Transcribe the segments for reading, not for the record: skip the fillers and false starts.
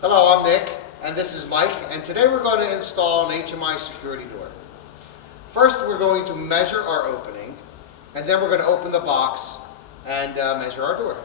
Hello, I'm Nick, and this is Mike, and today we're going to install an HMI security door. First, we're going to measure our opening, and then we're going to open the box and measure our door.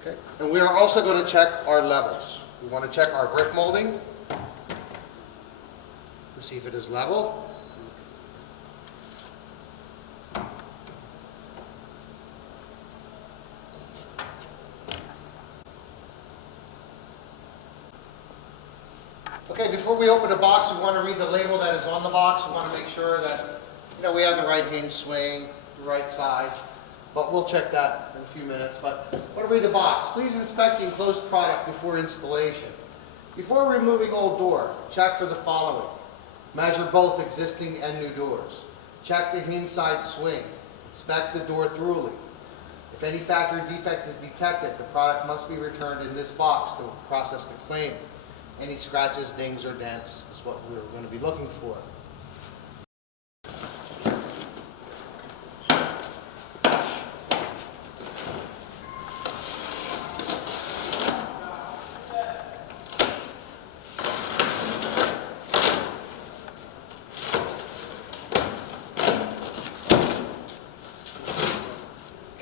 Okay. And we are also going to check our levels. We want to check our brick molding to see if it is level. Okay, before we open the box, we want to read the label that is on the box. We want to make sure that we have the right hinge swing, the right size. But we'll check that in a few minutes. But I want to read the box. Please inspect the enclosed product before installation. Before removing old door, check for the following. Measure both existing and new doors. Check the hinge side swing. Inspect the door thoroughly. If any factory defect is detected, the product must be returned in this box to process the claim. Any scratches, dings, or dents is what we're going to be looking for.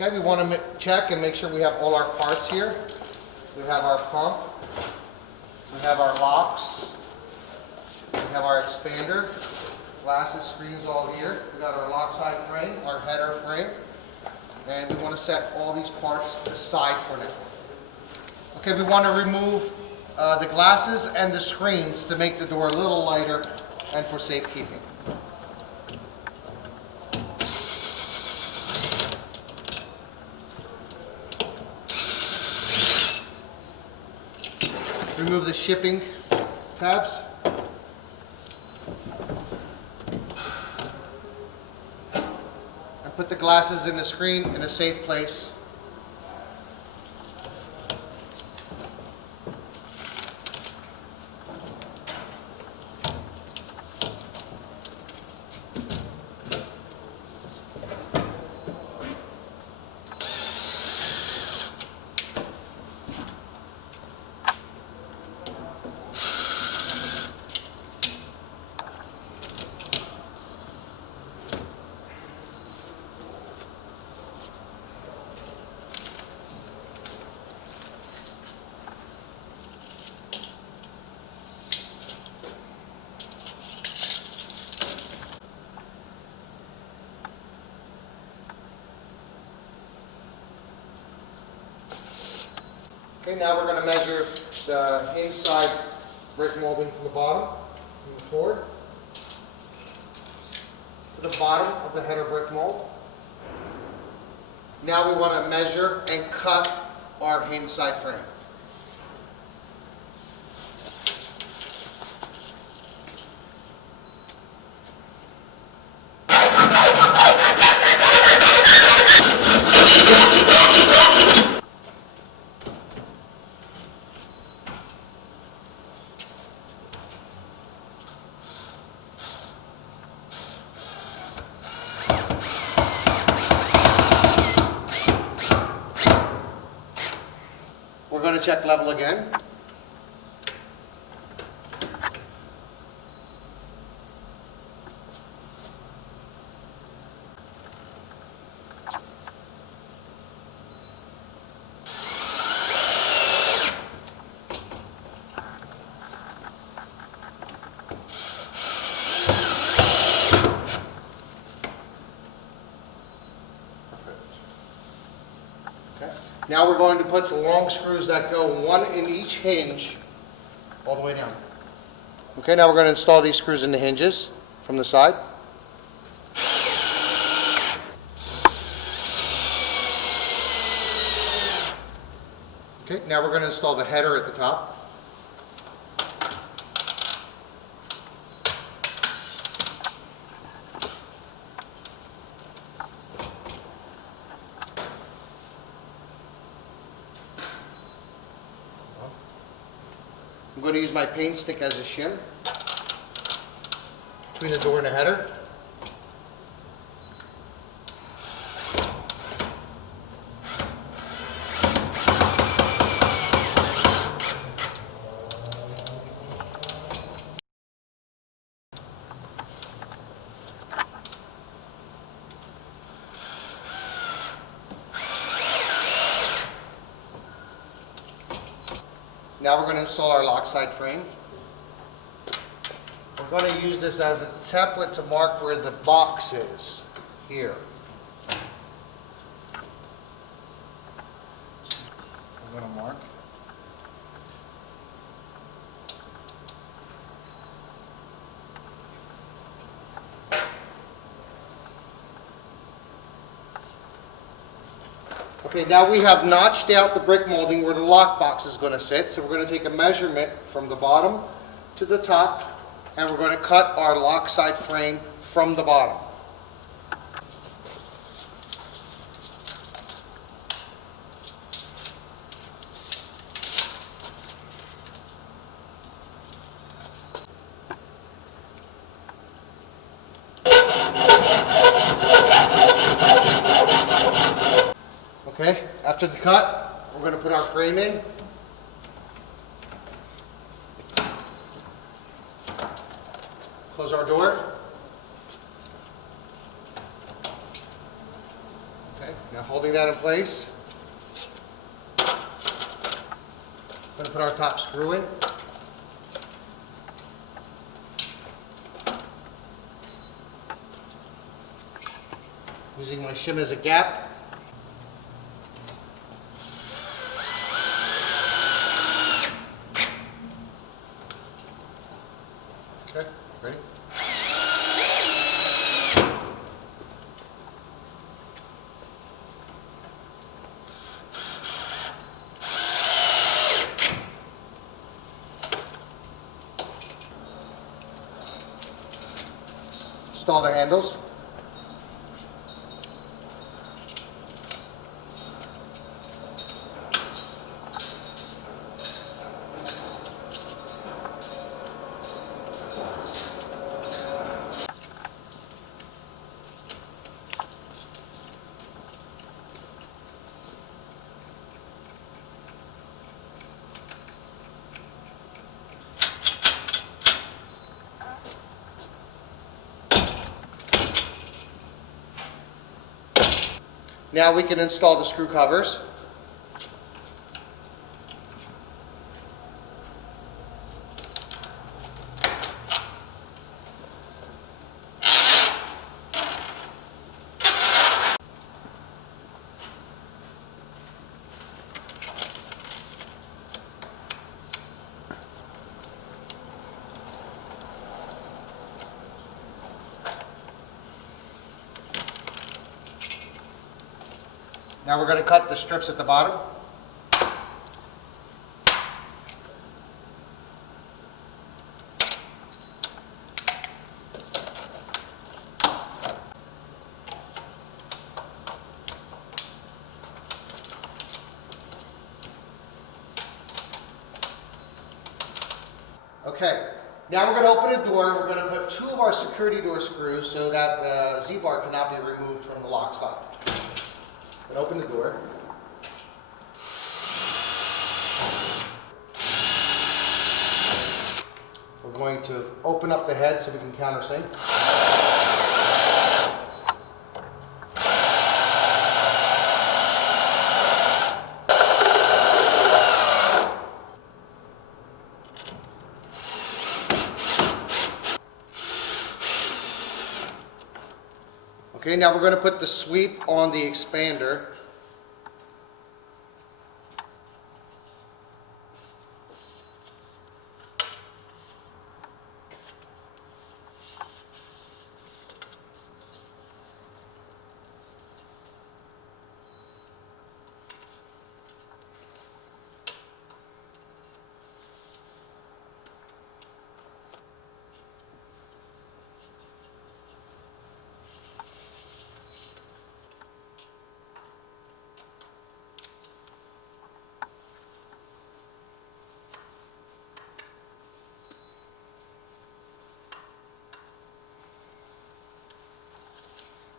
Okay, we want to check and make sure we have all our parts here. We have our pump, we have our locks, we have our expander, glasses, screens all here. We got our lock side frame, our header frame, and we want to set all these parts aside for now. Okay, we want to remove the glasses and the screens to make the door a little lighter and for safekeeping. Remove the shipping tabs. And put the glasses and the screen in a safe place. Okay, now we're going to measure the inside brick molding from the bottom, from the forward, to the bottom of the header brick mold. Now we want to measure and cut our hinge side frame. We're going to check level again. Okay. Now we're going to put the long screws that go one in each hinge all the way down. Okay, now we're going to install these screws in the hinges from the side. Okay, now we're going to install the header at the top. I'm going to use my paint stick as a shim between the door and the header. Now we're going to install our lock side frame. We're going to use this as a template to mark where the box is, here. I'm going to mark. Okay, now we have notched out the brick molding where the lock box is going to sit. So we're going to take a measurement from the bottom to the top, and we're going to cut our lock side frame from the bottom. Okay, after the cut, we're going to put our frame in. Close our door. Okay, now holding that in place, we're going to put our top screw in. Using my shim as a gap. Okay, ready? Install the handles. Now we can install the screw covers. Now we're going to cut the strips at the bottom. Okay, now we're going to open a door and we're going to put two of our security door screws so that the Z-bar cannot be removed from the lock side. But open the door. We're going to open up the head so we can countersink. Okay, now we're going to put the sweep on the expander.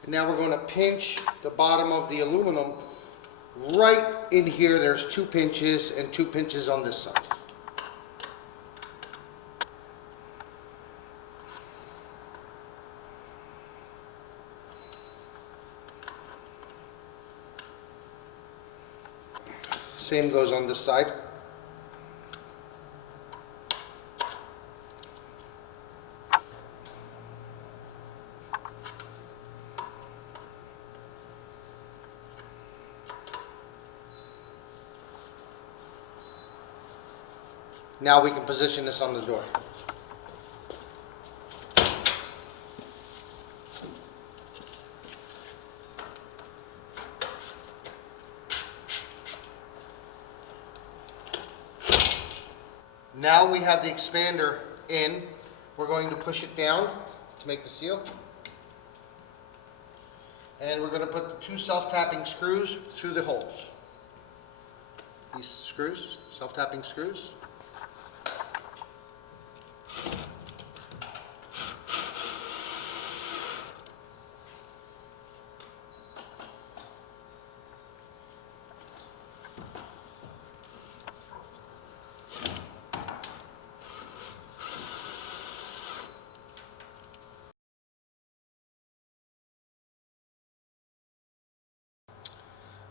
And now we're going to pinch the bottom of the aluminum right in here. There's 2 pinches and 2 pinches on this side. Same goes on this side. Now we can position this on the door. Now we have the expander in. We're going to push it down to make the seal. And we're going to put the 2 self-tapping screws through the holes. These screws, self-tapping screws.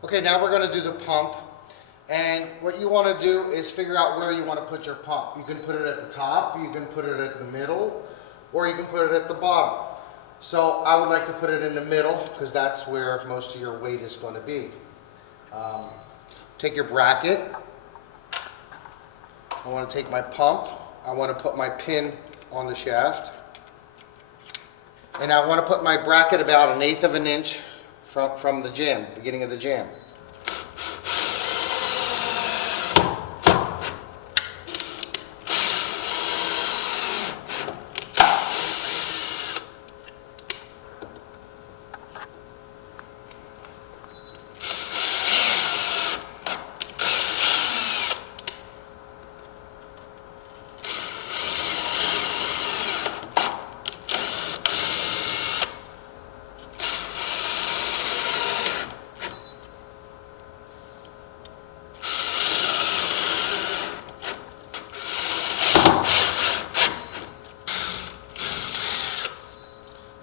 Okay, now we're going to do the pump, and what you want to do is figure out where you want to put your pump. You can put it at the top, you can put it at the middle, or you can put it at the bottom. So I would like to put it in the middle because that's where most of your weight is going to be. Take your bracket. I want to take my pump. I want to put my pin on the shaft. And I want to put my bracket about 1/8 of an inch from the jam, beginning of the jam.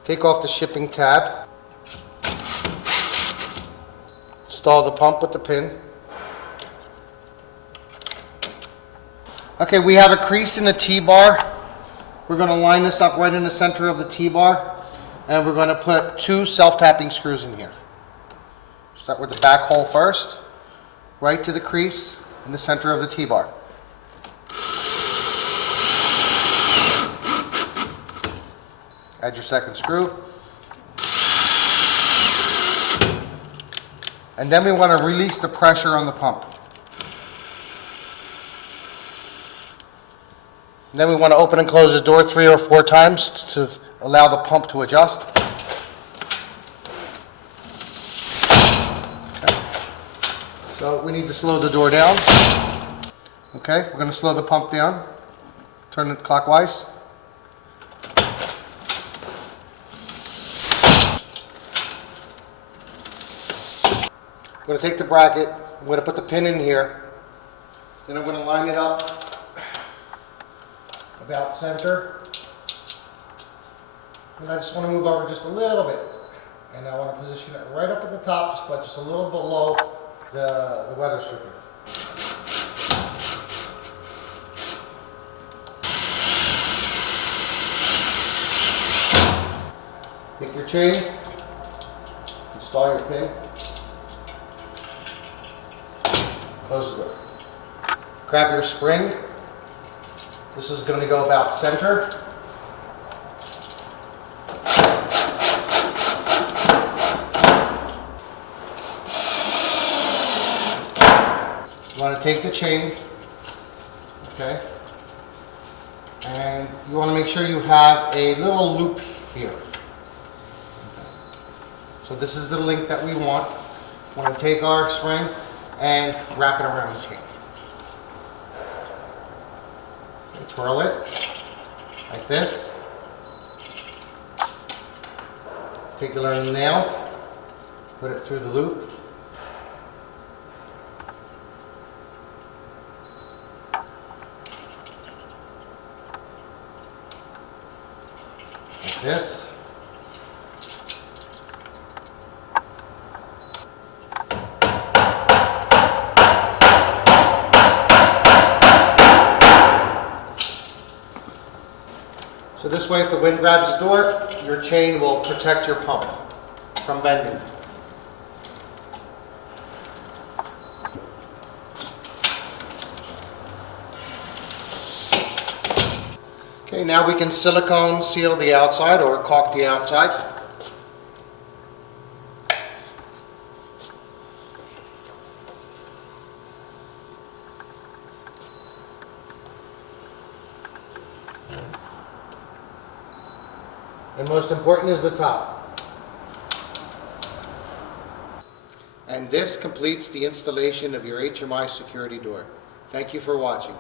Take off the shipping tab. Install the pump with the pin. Okay, we have a crease in the T-bar. We're going to line this up right in the center of the T-bar, and we're going to put 2 self-tapping screws in here. Start with the back hole first, right to the crease in the center of the T-bar. Add your second screw. And then we want to release the pressure on the pump. And then we want to open and close the door 3 or 4 times to allow the pump to adjust. Okay. So we need to slow the door down. Okay, we're going to slow the pump down. Turn it clockwise. I'm going to take the bracket, I'm going to put the pin in here, then I'm going to line it up about center, and I just want to move over just a little bit, and I want to position it right up at the top, but just a little below the weather stripping. Take your chain, install your pin. Close the door. Grab your spring. This is going to go about center. You want to take the chain, okay, and you want to make sure you have a little loop here. So this is the length that we want. We want to take our spring and wrap it around the chain. And twirl it like this. Take a little nail, put it through the loop. Like this. So this way, if the wind grabs the door, your chain will protect your pump from bending. Okay, now we can silicone seal the outside or caulk the outside. And most important is the top. And this completes the installation of your HMI security door. Thank you for watching.